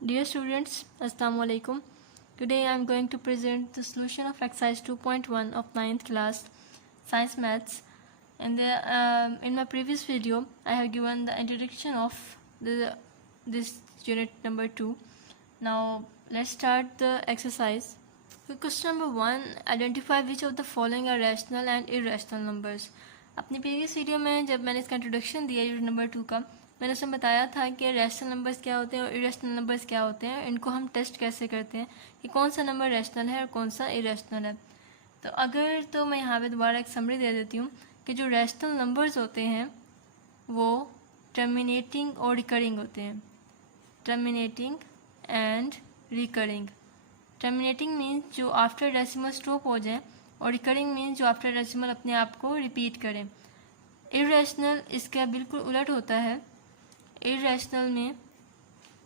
Dear students, Assalamu alaikum. Today I am going to present the solution of exercise 2.1 of 9th class Science Maths. In my previous video, I have given the introduction of this unit number 2. Now let's start the exercise. So question number 1, identify which of the following are rational and irrational numbers. अपनी previous video में जब मैंने इसका introduction दिया unit number 2 का, मैंने उसमें बताया था कि रैशनल नंबर्स क्या होते हैं और इरेशनल नंबर्स क्या होते हैं, इनको हम टेस्ट कैसे करते हैं कि कौन सा नंबर रैशनल है और कौन सा इरेशनल है। तो मैं यहाँ पे दोबारा एक समरी दे देती हूँ कि जो रैशनल नंबर्स होते हैं वो टर्मिनेटिंग और रिकरिंग होते हैं। Terminating and recurring. Terminating means जो आफ्टर डेसिमल स्टॉप हो जाए और रिकरिंग मीन्स जो आफ्टर डेसिमल अपने आप को रिपीट करें। इरेशनल इसका बिल्कुल उलट होता है। इरेशनल में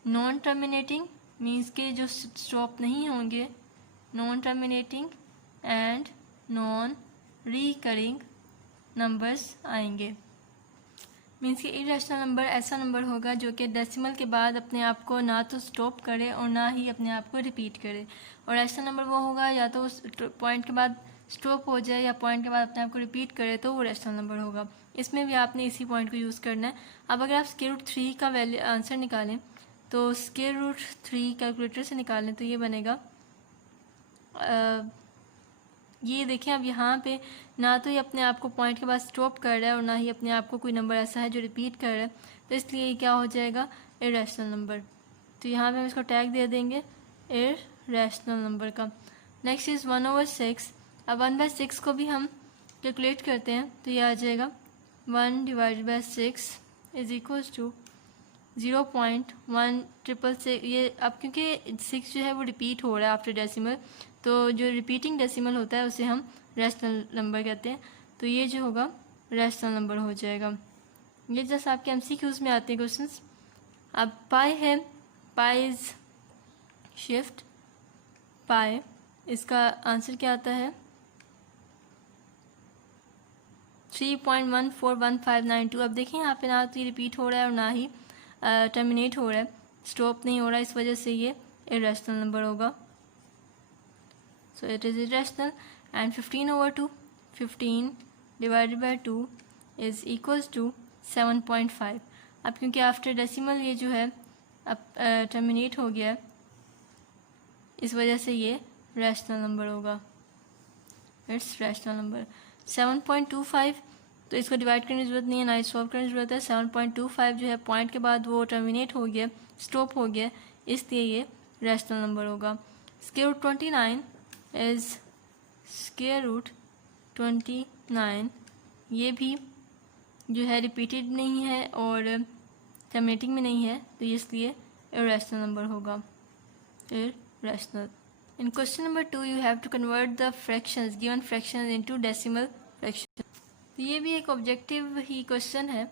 नॉन टर्मिनेटिंग मीन्स के जो स्टॉप नहीं होंगे, non terminating and non recurring numbers आएंगे। मीन्स कि इरेशनल नंबर ऐसा नंबर होगा जो कि डेसिमल के बाद अपने आप को ना तो स्टॉप करे और ना ही अपने आप को रिपीट करे। और रैशनल नंबर वो होगा या तो उस पॉइंट के बाद स्टॉप हो जाए या पॉइंट के बाद अपने आप को रिपीट करे, तो वो रैशनल नंबर होगा। इसमें भी आपने इसी पॉइंट को यूज़ करना है। अब अगर आप स्क्वायर रूट 3 का वैल्यू आंसर निकालें तो स्क्वायर रूट 3 कैलकुलेटर से निकालें तो ये बनेगा, ये देखें अब यहाँ पे ना तो ये अपने आप को पॉइंट के बाद स्टॉप कर रहा है और ना ही अपने आप को कोई नंबर ऐसा है जो रिपीट कर रहा है, तो इसलिए ये क्या हो जाएगा, इरेशनल नंबर। तो यहाँ पे हम इसको टैग दे देंगे इरेशनल नंबर का। Next is 1/6। अब 1/6 को भी हम कैलकुलेट करते हैं तो ये आ जाएगा 1/6 इज इक्वल्स टू 0.1666। ये अब क्योंकि 6 जो है वो रिपीट हो रहा है आफ्टर डेसिमल, तो जो रिपीटिंग डेसिमल होता है उसे हम रैशनल नंबर कहते हैं। तो ये जो होगा रैशनल नंबर हो जाएगा। ये जैसे आपके MCQs में आते हैं क्वेश्चंस। अब पाई है, पाई इज शिफ्ट पाई, इसका आंसर क्या आता है 3.141592। अब देखिए यहाँ पे ना तो ये रिपीट हो रहा है और ना ही टर्मिनेट हो रहा है, स्टॉप नहीं हो रहा है, इस वजह से ये इरेशनल नंबर होगा। So it is irrational. And 15/2, 15 divided by 2 is equals to 7.5। अब क्योंकि आफ्टर डेसिमल ये जो है अब टर्मिनेट हो गया है, इस वजह से ये रैशनल नंबर होगा, इट्स रैशनल नंबर। 7.25 तो इसको डिवाइड करने की ज़रूरत नहीं है, ना ही सॉल्व करने की ज़रूरत है। 7.25 जो है पॉइंट के बाद वो टर्मिनेट हो गया, स्टॉप हो गया, इसलिए ये रैशनल नंबर होगा। Square root 29 is square root 29, ये भी जो है रिपीटेड नहीं है और टर्मिनेटिंग में नहीं है, तो ये इसलिए इरेशनल नंबर होगा, irrational. In question number 2 you have to convert the fractions given fractions into decimal fraction. तो ये भी एक ऑब्जेक्टिव ही क्वेश्चन है।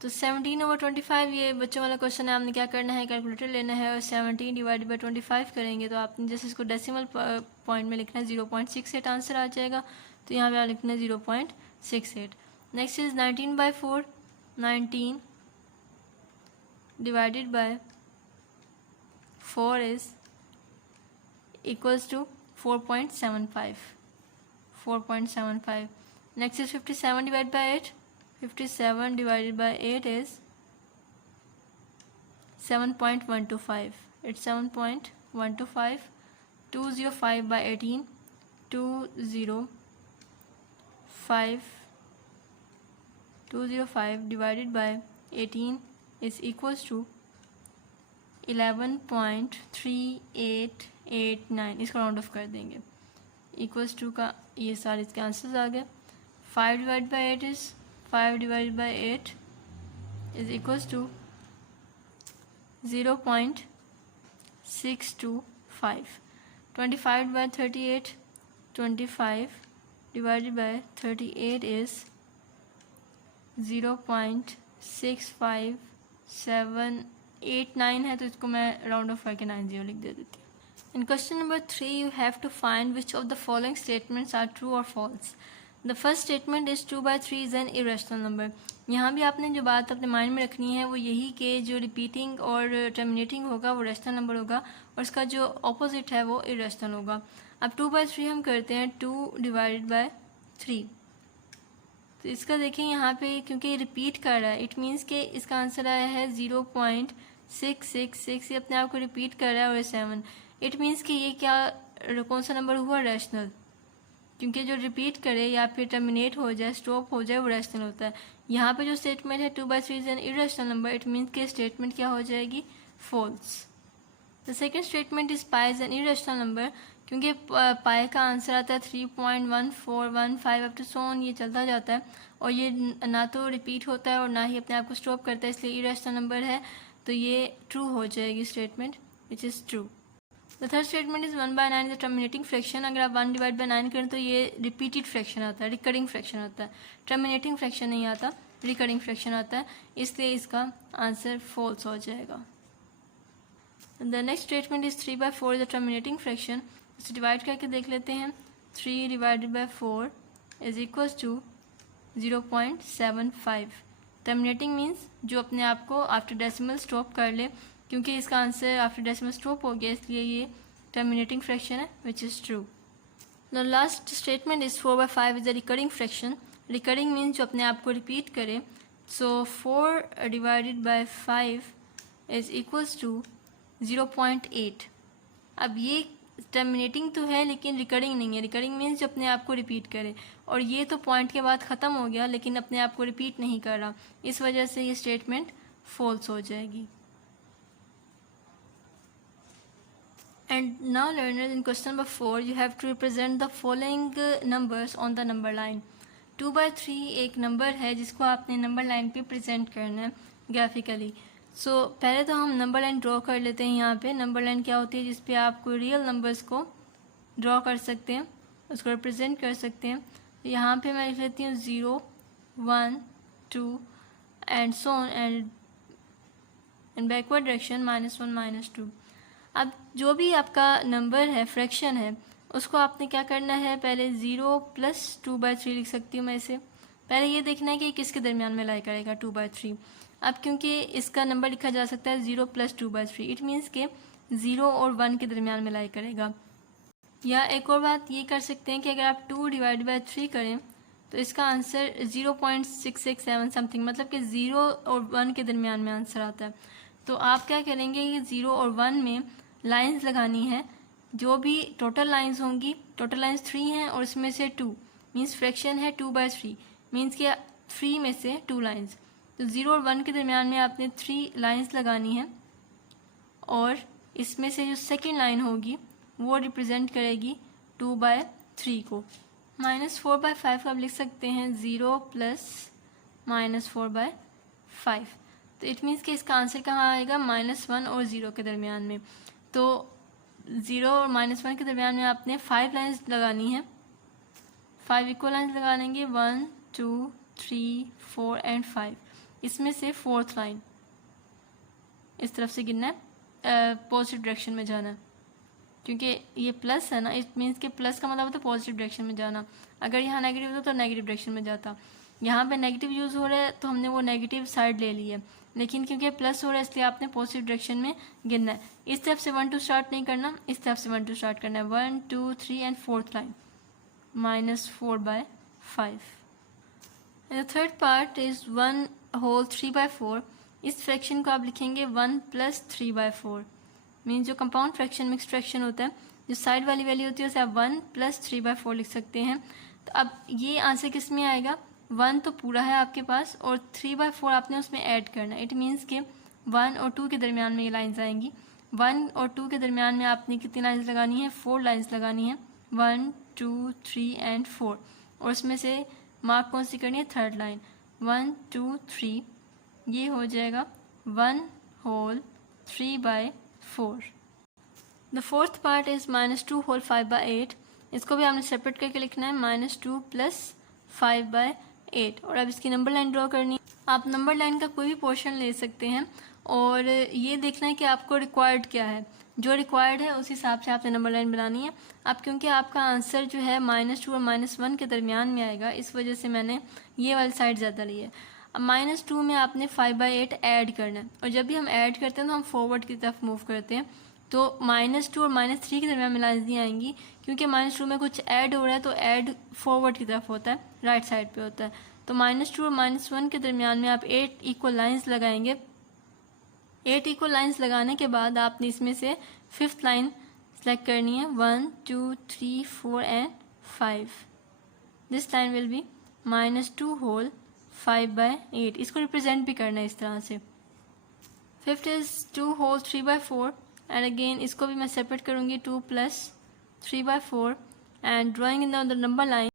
तो 17/25 ये बच्चों वाला क्वेश्चन है। आपने क्या करना है, कैलकुलेटर लेना है और 17 डिवाइड बाई 25 करेंगे तो आपने जैसे इसको डेसिमल पॉइंट में लिखना है 0.68 आंसर आ जाएगा। तो यहाँ पे आप लिखना है 0.68। Next is 19/4, 19 divided by 4 is equals to 4.75, 4.75। Next is 57 divide by 8, 57 divided by 8 is 7.125. It's 7.125. 205 by 18, 205 divided by 18 is equals to 11.3889। इसको राउंड ऑफ कर देंगे, इक्वल्स टू का ये सारे इसके आंसर्स आ गए। 5 divide by 8 is 5 divided by 8 is equals to 0.625. 25 by 38, 25 divided by 38 is 0.65789 है, तो इसको मैं राउंड ऑफ करके 90 लिख दे देती हूँ। In question number 3 you have to find which of the following statements are true or false. The first statement is 2/3 is an irrational number. यहाँ भी आपने जो बात अपने माइंड में रखनी है वो यही कि जो रिपीटिंग और टर्मिनेटिंग होगा वो रेशनल नंबर होगा और उसका जो ऑपोजिट है वो इरेशनल होगा। अब 2/3 हम करते हैं 2/3। तो इसका देखें यहाँ पे क्योंकि रिपीट कर रहा है इट मीन्स कि इसका आंसर आया है 0.666। ये अपने आप को रिपीट कर रहा है और 7 इट मीन्स कि ये क्या कौन सा नंबर हुआ रैशनल, क्योंकि जो रिपीट करे या फिर टर्मिनेट हो जाए स्टॉप हो जाए वो रैशनल होता है। यहाँ पे जो स्टेटमेंट है 2/3 is an irrational number it means कि स्टेटमेंट क्या हो जाएगी false. The second statement is pi is an irrational number, क्योंकि पाई का आंसर आता है 3.1415 अप टू सो ऑन, ये चलता जाता है और ये ना तो रिपीट होता है और ना ही अपने आप को स्टॉप करता है, इसलिए इरेशनल नंबर है तो ये ट्रू हो जाएगी statement which is true. The third statement is 1/9 is the terminating fraction. अगर आप 1/9 करें तो ये रिपीटेड फ्रैक्शन आता है, रिकरिंग फ्रैक्शन आता है, टर्मिनेटिंग फ्रैक्शन नहीं आता, रिकरिंग फ्रैक्शन आता है, इसलिए इसका आंसर फॉल्स हो जाएगा। The next statement is 3/4 is the terminating fraction. इसे डिवाइड करके देख लेते हैं। 3 divided by 4 is equals to 0.75। Terminating means जो अपने आप को आफ्टर डेसिमल स्टॉप कर ले, क्योंकि इसका आंसर आफ्टर डेसिमल स्टॉप हो गया इसलिए ये टर्मिनेटिंग फ्रैक्शन है which is true. The last statement is 4/5 is the recurring fraction. Recurring means जो अपने आप को रिपीट करे, so 4 divided by 5 is equals to 0.8। अब ये टर्मिनेटिंग तो है लेकिन रिकरिंग नहीं है। रिकरिंग मीन्स जो अपने आप को रिपीट करे और ये तो पॉइंट के बाद ख़त्म हो गया लेकिन अपने आप को रिपीट नहीं कर रहा, इस वजह से ये स्टेटमेंट फॉल्स हो जाएगी। And now learners, in question number 4 you have to represent the following numbers on the number line. 2/3 एक नंबर है जिसको आपने नंबर लाइन पे प्रेजेंट करना है ग्राफिकली। सो पहले तो हम नंबर लाइन ड्रॉ कर लेते हैं। यहाँ पे नंबर लाइन क्या होती है जिस पे आप कोई रियल नंबर्स को ड्रॉ कर सकते हैं, उसको रिप्रेजेंट कर सकते हैं। तो यहाँ पे मैं लिख लेती हूँ 0 1 2 and so on and in backward direction -1 -2। अब जो भी आपका नंबर है फ्रैक्शन है उसको आपने क्या करना है, पहले 0 + 2/3 लिख सकती हूँ मैं इसे। पहले ये देखना है कि किसके दरमियान में लाई करेगा 2/3। अब क्योंकि इसका नंबर लिखा जा सकता है 0 + 2/3 इट मीन्स के 0 और 1 के दरमियान में लाई करेगा। या एक और बात ये कर सकते हैं कि अगर आप 2 डिवाइड बाई 3 करें तो इसका आंसर 0.667 समथिंग, मतलब कि 0 और 1 के दरमियान में आंसर आता है। तो आप क्या करेंगे कि 0 और 1 में लाइंस लगानी है। जो भी टोटल लाइंस होंगी, टोटल लाइंस 3 हैं और इसमें से 2 मीन्स फ्रैक्शन है 2/3 मीन्स कि 3 में से 2 लाइंस। तो 0 और 1 के दरमियान में आपने 3 लाइंस लगानी है और इसमें से जो सेकेंड लाइन होगी वो रिप्रेजेंट करेगी 2/3 को। -4/5 का आप लिख सकते हैं 0 + -4/5। तो इट मीन्स कि इसका आंसर कहाँ आएगा, -1 और 0 के दरमियान में। तो 0 और -1 के दरमियान में आपने 5 लाइंस लगानी है, 5 इक्वल लाइंस लगा लेंगे 1 2 3 4 एंड 5। इसमें से 4th लाइन इस तरफ से गिनना है, पॉजिटिव डायरेक्शन में जाना, क्योंकि ये प्लस है ना, इट मीन्स कि प्लस का मतलब होता है पॉजिटिव डायरेक्शन में जाना। अगर यहाँ नेगेटिव होता तो नेगेटिव डायरेक्शन में जाता। यहाँ पे नेगेटिव यूज़ हो रहा है तो हमने वो नेगेटिव साइड ले ली है, लेकिन क्योंकि प्लस हो रहा है इसलिए आपने पॉजिटिव डायरेक्शन में गिनना है। इस तरफ से 1 2 स्टार्ट नहीं करना, इस तरफ से 1 2 स्टार्ट करना है। 1 2 3 and 4th line -4/5। And the third part is 1 whole 3/4। इस फ्रैक्शन को आप लिखेंगे 1 + 3/4 मीन्स जो कंपाउंड फ्रैक्शन मिक्स फ्रैक्शन होता है, जो साइड वाली वैल्यू होती है उसे आप 1 + 3/4 लिख सकते हैं। तो अब ये आंसर किस में आएगा, 1 तो पूरा है आपके पास और 3/4 आपने उसमें ऐड करना है। इट मीन्स कि 1 और 2 के दरमियान में ये लाइन्स आएंगी। 1 और 2 के दरमियान में आपने कितनी लाइन्स लगानी है, 4 लाइन्स लगानी है, 1 2 3 एंड 4। और उसमें से मार्क कौन सी करनी है, 3rd लाइन 1 2 3। ये हो जाएगा 1 whole 3/4। The fourth part is -2 whole 5/8। इसको भी आपने सेपरेट करके लिखना है, -2 + 5/8। और अब इसकी नंबर लाइन ड्रॉ करनी है। आप नंबर लाइन का कोई भी पोर्शन ले सकते हैं और ये देखना है कि आपको रिक्वायर्ड क्या है, जो रिक्वायर्ड है उस हिसाब से आपने नंबर लाइन बनानी है। अब क्योंकि आपका आंसर जो है -2 और -1 के दरमियान में आएगा, इस वजह से मैंने ये वाली साइड ज़्यादा ली है। अब -2 में आपने 5/8 ऐड करना है, और जब भी हम ऐड करते हैं तो हम फॉरवर्ड की तरफ मूव करते हैं, तो -2 और -3 के दरमियान में लाइन्स नहीं आएंगी, क्योंकि -2 में कुछ ऐड हो रहा है तो ऐड फॉरवर्ड की तरफ होता है, राइट साइड पे होता है। तो -2 और -1 के दरमियान में आप 8 इक्वल लाइन्स लगाएंगे। 8 इक्वल लाइन्स लगाने के बाद आपने इसमें से 5th लाइन सेलेक्ट करनी है, 1 2 3 4 and 5। This line will be -2 whole 5/8। इसको रिप्रेजेंट भी करना है इस तरह से। 5th is 2 whole 3/4, and again इसको भी मैं सेपरेट करूँगी 2 + 3/4 and drawing in the number line.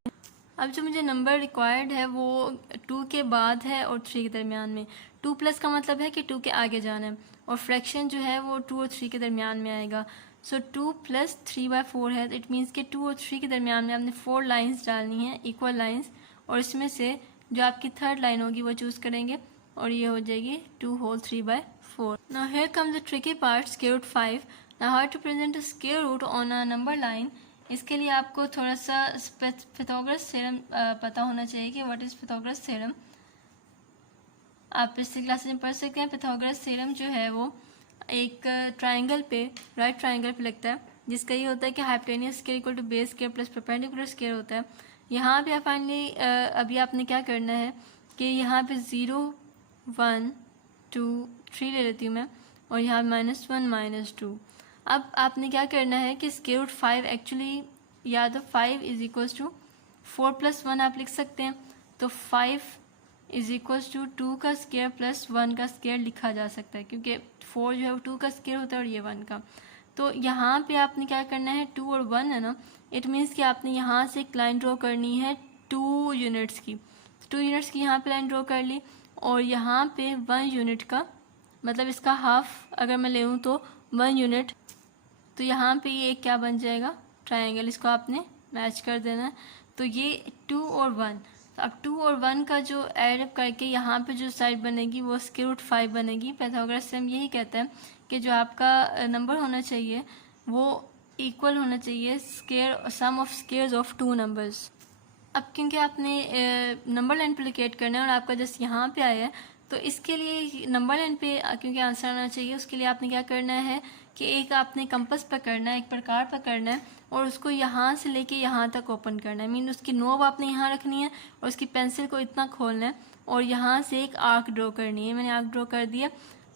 अब जो मुझे नंबर रिक्वायर्ड है वो 2 के बाद है और 3 के दरमियान में। 2 प्लस का मतलब है कि 2 के आगे जाना है, और फ्रैक्शन जो है वो 2 और 3 के दरमियान में आएगा। सो 2 + 3/4 है, तो इट मीन्स कि 2 और 3 के दरमियान में आपने 4 लाइन्स डालनी है, इक्वल लाइन्स, और इसमें से जो आपकी 3rd लाइन होगी वो चूज़ करेंगे, और ये हो जाएगी 2 whole 3/4। Now here comes the tricky part, square root 5। Now how to present a square root on a number line. इसके लिए आपको थोड़ा सा पाइथागोरस थ्योरम पता होना चाहिए कि व्हाट इज़ पाइथागोरस थ्योरम। आप पिछली क्लासेस में पढ़ सकते हैं। पाइथागोरस थ्योरम जो है वो एक ट्राइंगल पे, राइट ट्राइंगल पे लगता है, जिसका ये होता है कि hypotenuse square equal to base square plus perpendicular square होता है। यहाँ पे फाइनली अभी आपने क्या करना है कि यहाँ पे 0 1 2 3 ले लेती हूँ मैं, और यहाँ -1 -2। अब आपने क्या करना है कि स्क्वायर रूट 5 एक्चुअली, या तो 5 = 4 + 1 आप लिख सकते हैं, तो 5 = 2 का स्क्वायर प्लस 1 का स्क्वायर लिखा जा सकता है, क्योंकि 4 जो है वो 2 का स्क्वायर होता है और ये 1 का। तो यहाँ पे आपने क्या करना है, 2 और 1 है ना, इट मीन्स कि आपने यहाँ से एक लाइन ड्रॉ करनी है 2 यूनिट्स की। 2 यूनिट्स की यहाँ पे लाइन ड्रॉ कर ली, और यहाँ पे 1 यूनिट का, मतलब इसका हाफ अगर मैं ले लूँ तो 1 यूनिट, तो यहाँ पे ये एक क्या बन जाएगा, ट्रायंगल। इसको आपने मैच कर देना है। तो ये 2 और 1, तो अब 2 और 1 का जो ऐड अप करके यहाँ पे जो साइड बनेगी वो स्क्वायर रूट 5 बनेगी। पाइथागोरस थ्योरम यही कहता है कि जो आपका नंबर होना चाहिए वो इक्वल होना चाहिए square sum of squares of 2 numbers. अब क्योंकि आपने नंबर लाइन पे लोकेट करना है और आपका जस्ट यहाँ पे आया है, तो इसके लिए नंबर लाइन पे क्योंकि आंसर आना चाहिए, उसके लिए आपने क्या करना है कि एक आपने कंपास पकड़ना है, एक प्रकार पकड़ना है, और उसको यहाँ से लेके यहाँ तक ओपन करना है। मीन उसकी नोब आपने यहाँ रखनी है, और उसकी पेंसिल को इतना खोलना है, और यहाँ से एक आर्क ड्रॉ करनी है। मैंने आर्क ड्रॉ कर दिया,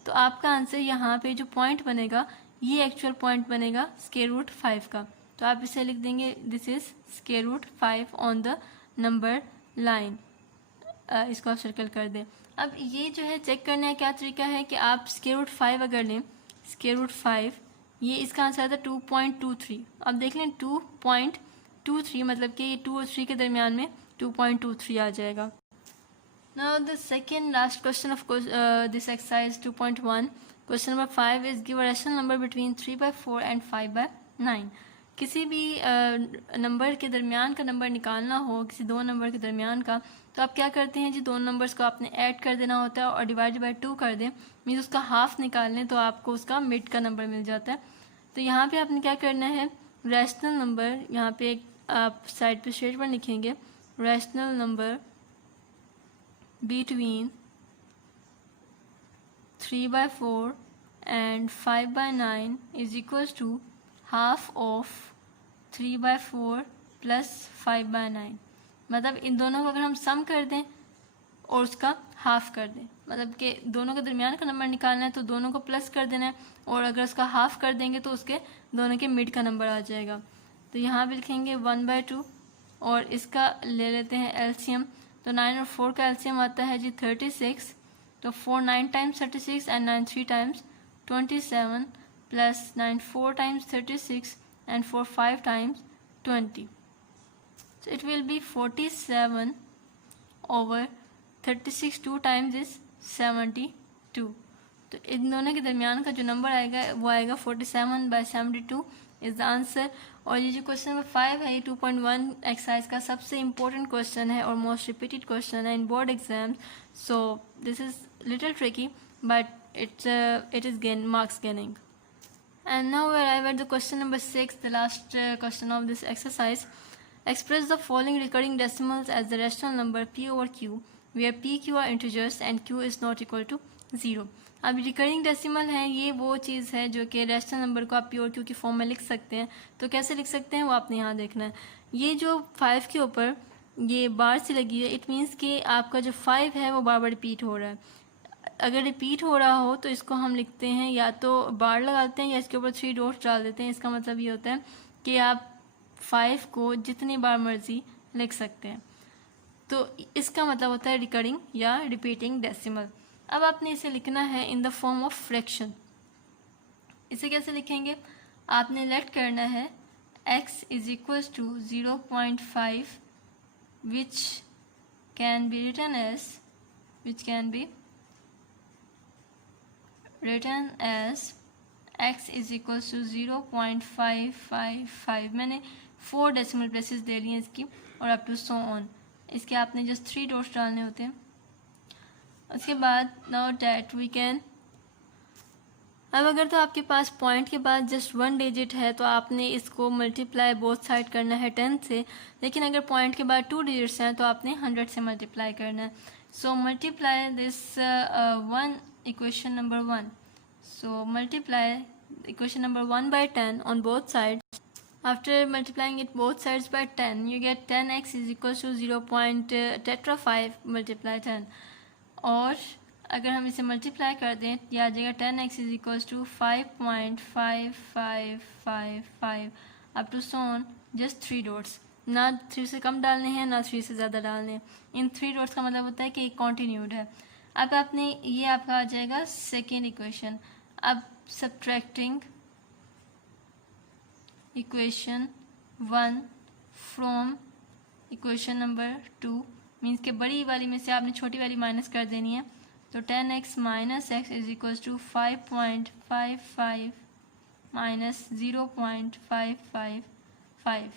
तो आपका आंसर यहाँ पे जो पॉइंट बनेगा ये एक्चुअल पॉइंट बनेगा स्क्वायर रूट 5 का। तो आप इसे लिख देंगे, this is square root 5 on the number line. इसको आप सर्कल कर दें। अब ये जो है चेक करने का क्या तरीका है कि आप स्क्वायर रूट 5 अगर लें, स्क्वायर रूट 5, ये इसका आंसर आता है 2.23। अब देख लें 2.23 मतलब कि 2 और 3 के दरमियान में 2.23 आ जाएगा। Now the second last question of course this exercise 2.1, question number 5 is give a rational number between 3/4 and 5/9। किसी भी नंबर के दरमियान का नंबर निकालना हो, किसी दो नंबर के दरमियान का, तो आप क्या करते हैं जी, दोनों नंबर्स को आपने ऐड कर देना होता है और डिवाइड बाय 2 कर दें, मीन्स उसका हाफ निकाल लें तो आपको उसका मिड का नंबर मिल जाता है। तो यहाँ पे आपने क्या करना है, रैशनल नंबर, यहाँ पे एक आप साइड पे शेड पर लिखेंगे, rational number between 3/4 and 5/9 is equals to half of 3/4 plus 5/9। मतलब इन दोनों को अगर हम सम कर दें और उसका हाफ कर दें, मतलब कि दोनों के दरमियान का नंबर निकालना है तो दोनों को प्लस कर देना है, और अगर उसका हाफ कर देंगे तो उसके दोनों के मिड का नंबर आ जाएगा। तो यहाँ भी लिखेंगे 1/2, और इसका ले लेते हैं एलसीएम। तो 9 और 4 का एलसीएम आता है जी 36। तो 4 9 times 36 and 9 3 times 27, plus 9 4 times 36 and 4 5 times 20। So it will be 47 over 36, 2 times is 72। तो इन दोनों के दरमियान का जो नंबर आएगा वो आएगा 47/72 इज़ द आंसर। और ये जो क्वेश्चन नंबर 5 है, ये 2.1 एक्सरसाइज का सबसे इम्पोर्टेंट क्वेश्चन है और मोस्ट रिपीटेड क्वेश्चन है इन board exams. So this is little tricky, but it is marks gaining. And now we arrive at the question number 6, the last question of this exercise. Express the following recurring decimals as the rational number p over q, where p, q are integers and q is not equal to 0. अब recurring decimal है, ये वो चीज़ है जो कि rational number को आप P और क्यू की फॉर्म में लिख सकते हैं. तो कैसे लिख सकते हैं वो आपने यहाँ देखना है. ये जो 5 के ऊपर ये बार सी लगी है, इट मीन्स कि आपका जो 5 है वो बार बार रिपीट हो रहा है. अगर रिपीट हो रहा हो तो इसको हम लिखते हैं, या तो बार लगाते हैं या इसके ऊपर 3 डॉट्स डाल देते हैं. इसका मतलब ये होता है कि आप 5 को जितनी बार मर्जी लिख सकते हैं. तो इसका मतलब होता है रिकरिंग या रिपीटिंग डेसिमल. अब आपने इसे लिखना है in the form of fraction. इसे कैसे लिखेंगे? आपने लेट करना है x is equals to 0.5 which can be written as x is equals to 0.555. मैंने 4 डेसिमल प्लेसेस दे ली हैं इसकी, और अप टू सो ऑन. इसके आपने जस्ट 3 डॉट्स डालने होते हैं. उसके बाद नाउ डैट वी कैन, अब अगर तो आपके पास पॉइंट के बाद जस्ट 1 डिजिट है तो आपने इसको मल्टीप्लाई बोथ साइड करना है 10 से. लेकिन अगर पॉइंट के बाद 2 डिजिट्स हैं तो आपने 100 से मल्टीप्लाई करना है. So multiply this one equation number 1. So multiply equation number 1 by 10 on both sides. After multiplying it both sides by 10, you get 10x is equals to 0.5 multiply 10. और अगर हम इसे मल्टीप्लाई कर दें यह आ जाएगा 10x is equals to 5.5555 up to so on just 3 dots. ना 3 से कम डालने हैं ना 3 से ज़्यादा डालने हैं. इन 3 डॉट्स का मतलब होता है कि कॉन्टीन्यूड है. अब आपने ये आपका आ जाएगा सेकेंड इक्वेशन. अब subtracting equation 1 from equation number 2 means के बड़ी वाली में से आपने छोटी वाली माइनस कर देनी है. तो 10x minus x is equals to 5.55 minus 0.555.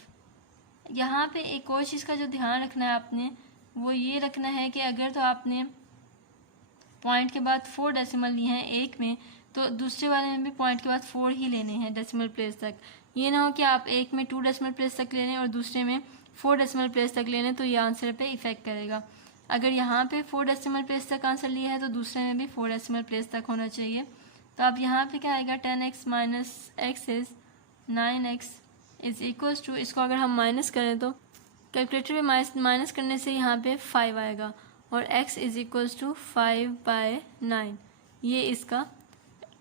यहाँ पे एक और चीज़ का जो ध्यान रखना है आपने वो ये रखना है कि अगर तो आपने पॉइंट के बाद 4 डेसिमल लिए हैं एक में, तो दूसरे वाले में भी पॉइंट के बाद 4 ही लेने हैं डेसिमल प्लेस तक. ये ना हो कि आप एक में 2 डेसिमल प्लेस तक ले लें और दूसरे में 4 डेसिमल प्लेस तक ले लें, तो ये आंसर पे इफेक्ट करेगा. अगर यहाँ पे 4 डेसिमल प्लेस तक आंसर लिया है तो दूसरे में भी 4 डेसिमल प्लेस तक होना चाहिए. तो अब यहाँ पे क्या आएगा 10x minus x is 9x is equals to, इसको अगर हम माइनस करें तो कैलकुलेटर में माइनस करने से यहाँ पे 5 आएगा और x इज इक्वल्स टू 5/9. ये इसका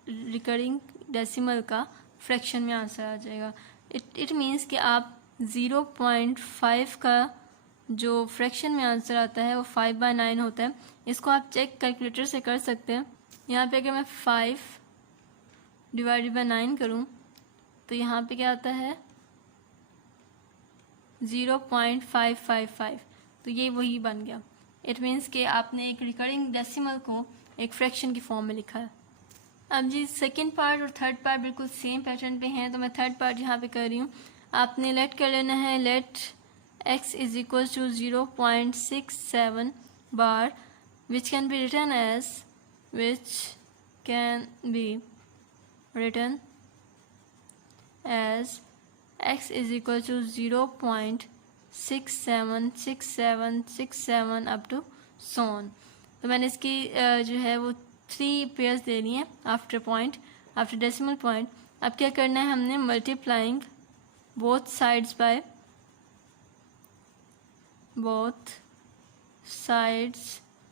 रिकरिंग डेसिमल का फ्रैक्शन में आंसर आ जाएगा. इट मीन्स कि आप 0.5 का जो फ्रैक्शन में आंसर आता है वो 5/9 होता है. इसको आप चेक कैलकुलेटर से कर सकते हैं. यहाँ पे अगर मैं 5 डिवाइडेड बाय 9 करूँ तो यहाँ पे क्या आता है 0.555. तो ये वही बन गया. इट मीन्स कि आपने एक रिकरिंग डेसिमल को एक फ्रैक्शन की फॉर्म में लिखा है. अब जी सेकेंड पार्ट और थर्ड पार्ट बिल्कुल सेम पैटर्न पे हैं, तो मैं थर्ड पार्ट यहाँ पे कर रही हूँ. आपने लेट कर लेना है let x is equal to 0.67 bar which can be written as x is equal to 0.676767 up to so on. तो मैंने इसकी जो है वो 3 पेयर्स देनी है आफ्टर डेसिमल पॉइंट. अब क्या करना है हमने मल्टीप्लाइंग बोथ साइड्स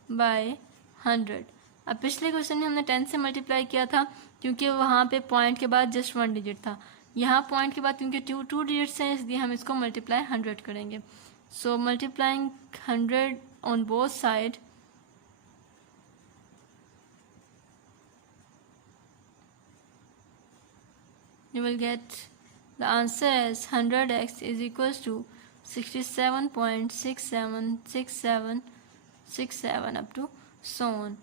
बाय 100. अब पिछले क्वेश्चन में हमने 10 से मल्टीप्लाई किया था क्योंकि वहाँ पे पॉइंट के बाद जस्ट 1 डिजिट था. यहाँ पॉइंट के बाद क्योंकि 2 डिजिट्स हैं इसलिए हम इसको मल्टीप्लाई 100 करेंगे. So multiplying 100 on both side you will get the answer as 100x is equals to 67.676767 up to so on.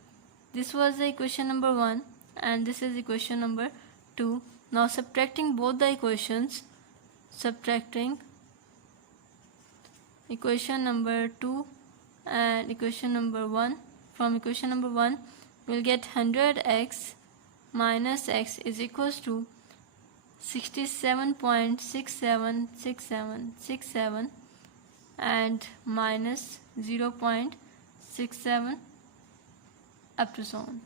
This was the equation number 1 and this is equation number 2. Now subtracting both the equations, subtracting equation number 2 and equation number 1 from equation number 1 we will get 100x minus x is equals to 67.676767 and minus 0.67 up to so on.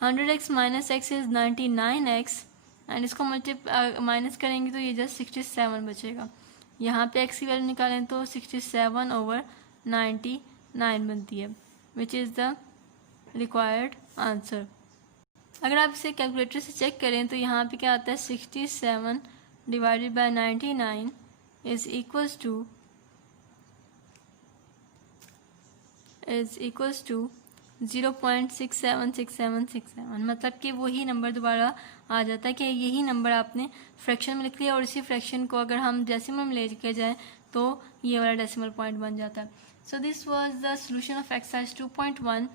100x minus x is 99x and इसको minus करेंगे तो ये just 67 बचेगा. यहाँ पे x की value निकालें तो 67/99 बनती है, which is the required answer. अगर आप इसे कैलकुलेटर से चेक करें तो यहाँ पे क्या आता है, 67 divided by 99 is equals to 0.676767. मतलब कि वही नंबर दोबारा आ जाता है कि यही नंबर आपने फ्रैक्शन में लिख लिया और इसी फ्रैक्शन को अगर हम डेसिमल में लेके जाएं तो ये वाला डेसिमल पॉइंट बन जाता है. So this was the solution of exercise 2.1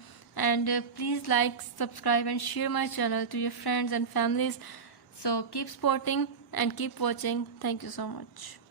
and please like, subscribe and share my channel to your friends and families. So keep supporting and keep watching. Thank you so much.